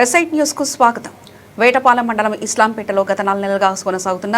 ఎస్ఐట్ న్యూస్కు స్వాగతం. వేటపాలెం మండలం ఇస్లాంపేటలో గత 4 నెలలుగా కొనసాగుతున్న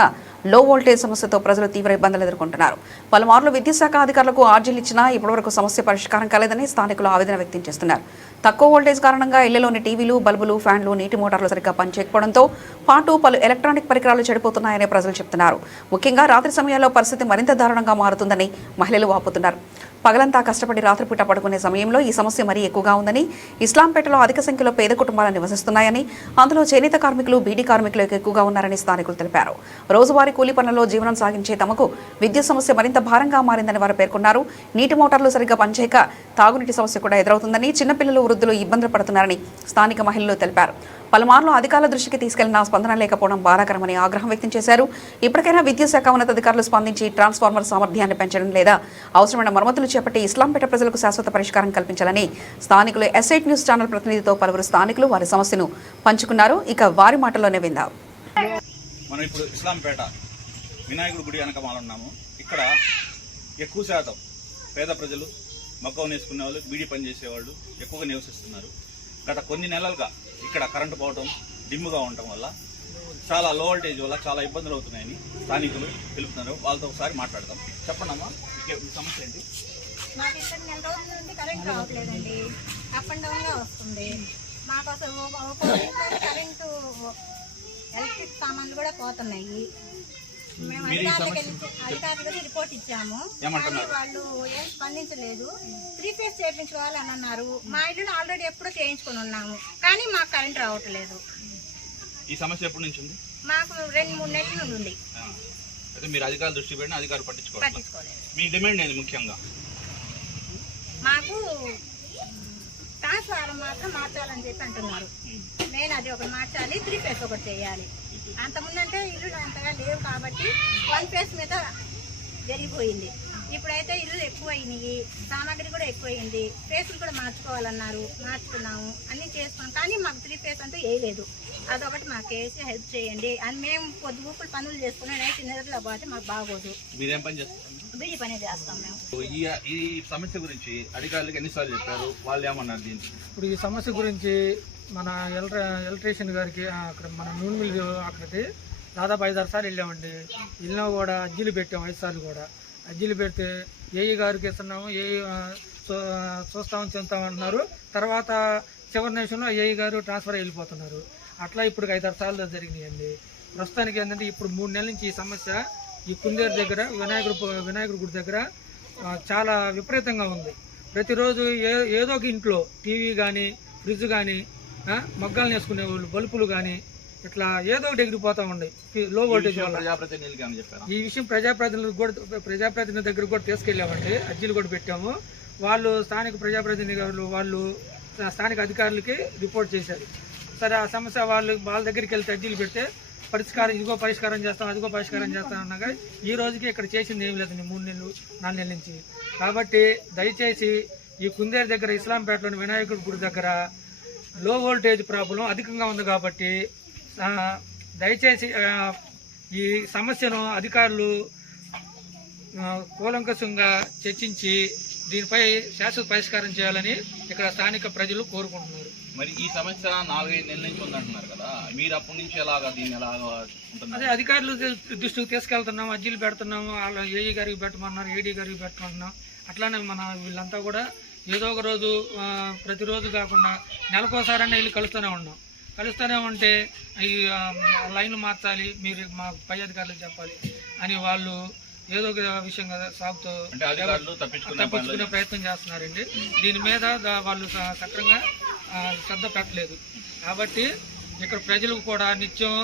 లో వోల్టేజ్ సమస్యతో ప్రజలు తీవ్ర ఇబ్బందులు ఎదుర్కొంటున్నారు. పలుమార్లు విద్యుత్ శాఖ అధికారులకు ఆర్జీలు ఇచ్చినా ఇప్పటివరకు సమస్య పరిష్కారం కాలేదని స్థానికులు ఆవేదన వ్యక్తం చేస్తున్నారు. తక్కువ వోల్టేజ్ కారణంగా ఇళ్లలోని టీవీలు, బల్బులు, ఫ్యాన్లు, నీటి మోటార్లు సరిగ్గా పనిచేయకపోవడంతో పాటు పలు ఎలక్ట్రానిక్ పరికరాలు చెడిపోతున్నాయని ప్రజలు చెబుతున్నారు. ముఖ్యంగా రాత్రి సమయాల్లో పరిస్థితి మరింత దారుణంగా మారుతుందని మహిళలు వాపోతున్నారు. పగలంతా కష్టపడి రాత్రిపూట పడుకునే సమయంలో ఈ సమస్య మరీ ఎక్కువగా ఉందని, ఇస్లాంపేటలో అధిక సంఖ్యలో పేద కుటుంబాలు నివసిస్తున్నాయని, అందులో చేనేత కార్మికులు, బీడీ కార్మికులు ఎక్కువగా ఉన్నారని స్థానికులు తెలిపారు. రోజువారీ కూలీ పనులలో జీవనం సాగించే తమకు విద్యుత్ సమస్య మరింత భారంగా మారిందని వారు పేర్కొన్నారు. నీటి మోటార్లు సరిగ్గా పనిచేయక తాగునీటి సమస్య కూడా ఎదురవుతుందని, చిన్నపిల్లలు, వృద్ధులు ఇబ్బందులు పడుతున్నారని స్థానిక మహిళలు తెలిపారు. పలుమార్లు అధికారుల దృష్టికి తీసుకెళ్లినా స్పందన లేకపోవడం బాధాకరమని ఆగ్రహం వ్యక్తం చేశారు. ఇప్పటికైనా విద్యుత్ శాఖ ఉన్నతాధికారులు స్పందించి ట్రాన్స్ఫార్మర్ సామర్థ్యాన్ని పెంచడం లేదా అవసరమైన మరమ్మతులు చేపట్టి ఇస్లాంపేట ప్రజలకు శాశ్వత పరిష్కారం కల్పించాలని స్థానికులు ఎస్ఐట్ న్యూస్ ఛానల్ ప్రతినిధితో పలువురు స్థానికులు వారి సమస్యను పంచుకున్నారు. ఇక వారి మాటల్లోనే విందాం. మనం ఇప్పుడు ఇస్లాంపేట వినాయకుడి గుడి వెనకమాల ఉన్నాము. ఇక్కడ ఎక్కువ శాతం పేద ప్రజలు, మగ్గం నేసుకునే వాళ్ళు, బీడీ పని చేసేవాళ్ళు ఎక్కువగా నివసిస్తున్నారు. గత కొన్ని నెలలుగా ఇక్కడ కరెంటు పోవడం, డిమ్ముగా ఉండటం వల్ల చాలా లో వోల్టేజ్ వల్ల చాలా ఇబ్బందులు అవుతున్నాయని స్థానికులు తెలుపుతున్నారు. వాళ్ళతో ఒకసారి మాట్లాడదాం. చెప్పండి అమ్మా, సమస్య ఏంటి? మాకు ఇక్కడ 4 రోజుల నుండి కరెంట్ రావట్లేదండి. అప్ అండ్ డౌన్ గా వస్తుంది. మాకు అసలు కరెంటు, ఎలక్ట్రిక్ సామాన్లు కూడా పోతున్నాయి. మేము అధికారులకు రిపోర్ట్ ఇచ్చాము. వాళ్ళు ఏం స్పందించలేదు. 3 ఫేజ్ చేయించుకోవాలని అన్నారు. మా ఇల్లు ఆల్రెడీ ఎప్పుడో చేయించుకుని ఉన్నాము, కానీ మాకు కరెంట్ రావట్లేదు. ఈ సమస్య ఎప్పటి నుంచి ఉంది? మాకు 2-3 నెలల నుండి ఉంది. అయితే మీరు అధికారుల దృష్టి పెట్టిన అధికారులు పట్టించుకోలేదు. మీ డిమాండ్ ఏంది ముఖ్యంగా? మాకు ట్రాన్స్ఫార్మర్ మాత్రం మార్చాలని చెప్పి అంటున్నారు. నేను అది ఒకటి మార్చాలి, 3 ఫేజ్ ఒకటి చేయాలి. అంతకుముందంటే ఇల్లు అంతగా లేవు కాబట్టి 1 ఫేజ్ మీద జరిగిపోయింది. ఇప్పుడైతే ఇల్లు ఎక్కువైనాయి, సామాగ్రి కూడా ఎక్కువైంది. ఫేస్లు కూడా మార్చుకోవాలన్నారు, మార్చుకున్నాము, అన్నీ చేసుకున్నాం. కానీ మాకు 3 ఫేజ్ అంటూ వేయలేదు. అదొకటి మాకు వేసి హెల్ప్ చేయండి అని మేము పొద్దుగూపులు పనులు చేసుకుని నైట్ నిద్రలో పోతే మాకు బాగోదు. మీరేం పని చేస్తారు? బీడీ పనే చేస్తాం మేము. ఈ సమస్య గురించి అధికారులకు ఎన్నిసార్లు చెప్పారు? వాళ్ళు ఏమన్నారు దీనికి? ఇప్పుడు ఈ సమస్య గురించి మన ఎలక్ట్రీషియన్ గారికి అక్కడ మన నూనె మిల్లు అక్కడికి దాదాపు 5-6 సార్లు వెళ్ళామండి. వెళ్ళినా కూడా అర్జీలు పెట్టాము. 5 సార్లు కూడా అర్జీలు పెడితే ఏఈ గారికి ఇస్తున్నాము, ఏఈ చూస్తామని చెప్తామంటున్నారు. తర్వాత చివరి నిమిషంలో ఏఈ గారు ట్రాన్స్ఫర్ వెళ్ళిపోతున్నారు. అట్లా ఇప్పుడు 5-6 సార్లు జరిగినాయండి. ప్రస్తుతానికి ఏంటంటే ఇప్పుడు 3 నెలల నుంచి ఈ సమస్య ఈ కుందేరు దగ్గర వినాయకుడి గుడి దగ్గర చాలా విపరీతంగా ఉంది. ప్రతిరోజు ఏదో ఒక ఇంట్లో టీవీ కానీ, ఫ్రిడ్జ్ కానీ, మగ్గాలు వేసుకునే వాళ్ళు, బల్బులు కానీ ఇట్లా ఏదో ఒకటి ఎగిరిపోతూ ఉన్నాయి లో వోల్టేజ్ వల్ల. ఈ విషయం ప్రజాప్రతినిధి దగ్గర కూడా తీసుకెళ్ళామండి. అర్జీలు కూడా పెట్టాము. వాళ్ళు స్థానిక ప్రజాప్రతినిధి వాళ్ళు స్థానిక అధికారులకి రిపోర్ట్ చేశారు. సరే, ఆ సమస్య వాళ్ళ దగ్గరికి వెళ్తే అర్జీలు పెడితే ఇదిగో పరిష్కారం చేస్తాం, అదిగో పరిష్కారం చేస్తాం అన్నాగా ఈ రోజుకి ఇక్కడ చేసింది ఏం లేదండి 3-4 నెలల నుంచి. కాబట్టి దయచేసి ఈ కుందేరు దగ్గర ఇస్లాంపేటలోని వినాయకుడి గుడి దగ్గర లో వోల్టేజ్ ప్రాబ్లం అధికంగా ఉంది. కాబట్టి దయచేసి ఈ సమస్యను అధికారులు కూలంకషంగా చర్చించి దీనిపై శాశ్వత పరిష్కారం చేయాలని ఇక్కడ స్థానిక ప్రజలు కోరుకుంటున్నారు. మరి ఈ సమస్య 4-5 నెలల నుంచి ఉందంటున్నారు కదా, మీరు అప్పటి నుంచి దీన్ని ఎలాగా ఉంటుంది? అదే అధికారులు దృష్టికి తీసుకెళ్తున్నాం, అర్జీలు పెడుతున్నాము. వాళ్ళ ఏఈ గారికి పెట్టమన్నారు, ఏడీ గారికి పెట్టమంటున్నాం. అట్లానే మన వీళ్ళంతా కూడా ఏదో ఒక రోజు, ప్రతిరోజు కాకుండా నెలకోసారైనా వెళ్ళి కలుస్తూనే ఉంటే ఈ లైన్లు మార్చాలి, మీరు మా పై అధికారులకు చెప్పాలి అని వాళ్ళు ఏదో ఒక విషయంగా సాగుతూ తప్పించుకునే ప్రయత్నం చేస్తున్నారండి. దీని మీద వాళ్ళు సక్రంగా శ్రద్ధ పెట్టలేదు. కాబట్టి ఇక్కడ ప్రజలకు కూడా నిత్యం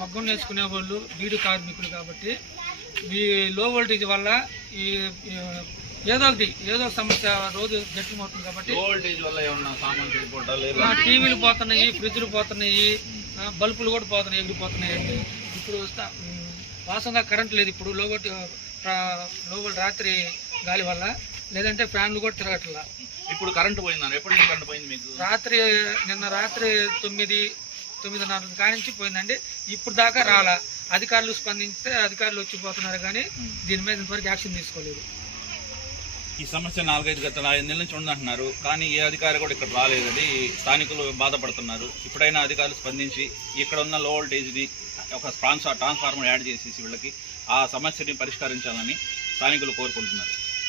మగ్గం నేర్చుకునే వాళ్ళు, బీడీ కార్మికులు కాబట్టి ఈ లో వోల్టేజ్ వల్ల ఈ ఏదో సమస్య రోజు గట్టిమవుతుంది. కాబట్టి టీవీలు పోతున్నాయి, ఫ్రిడ్జ్లు పోతున్నాయి, బల్బులు కూడా పోతున్నాయి, ఎగిరిపోతున్నాయి అండి. ఇప్పుడు వాసంగా కరెంట్ లేదు. ఇప్పుడు లో వోల్ట్ రాత్రి గాలి వల్ల, లేదంటే ఫ్యాన్లు కూడా తిరగట్లా. ఇప్పుడు కరెంట్ పోయిందా? ఎప్పుడు కరెంట్ పోయింది మీకు? నిన్న రాత్రి 9-9:30 కానించి పోయిందండి. ఇప్పుడు దాకా రాలా. అధికారులు స్పందిస్తే అధికారులు వచ్చిపోతున్నారు, కానీ దీని మీద ఇంతవరకు యాక్షన్ తీసుకోలేదు. ఈ సమస్య 4-5 నెలల నుంచి ఉందంటున్నారు, కానీ ఏ అధికారి కూడా ఇక్కడ రాలేదని స్థానికులు బాధపడుతున్నారు. ఇప్పుడైనా అధికారులు స్పందించి ఇక్కడ ఉన్న లో వోల్టేజ్ని ఒక ట్రాన్స్ఫార్మర్ యాడ్ చేసేసి వీళ్ళకి ఆ సమస్యని పరిష్కరించాలని స్థానికులు కోరుకుంటున్నారు.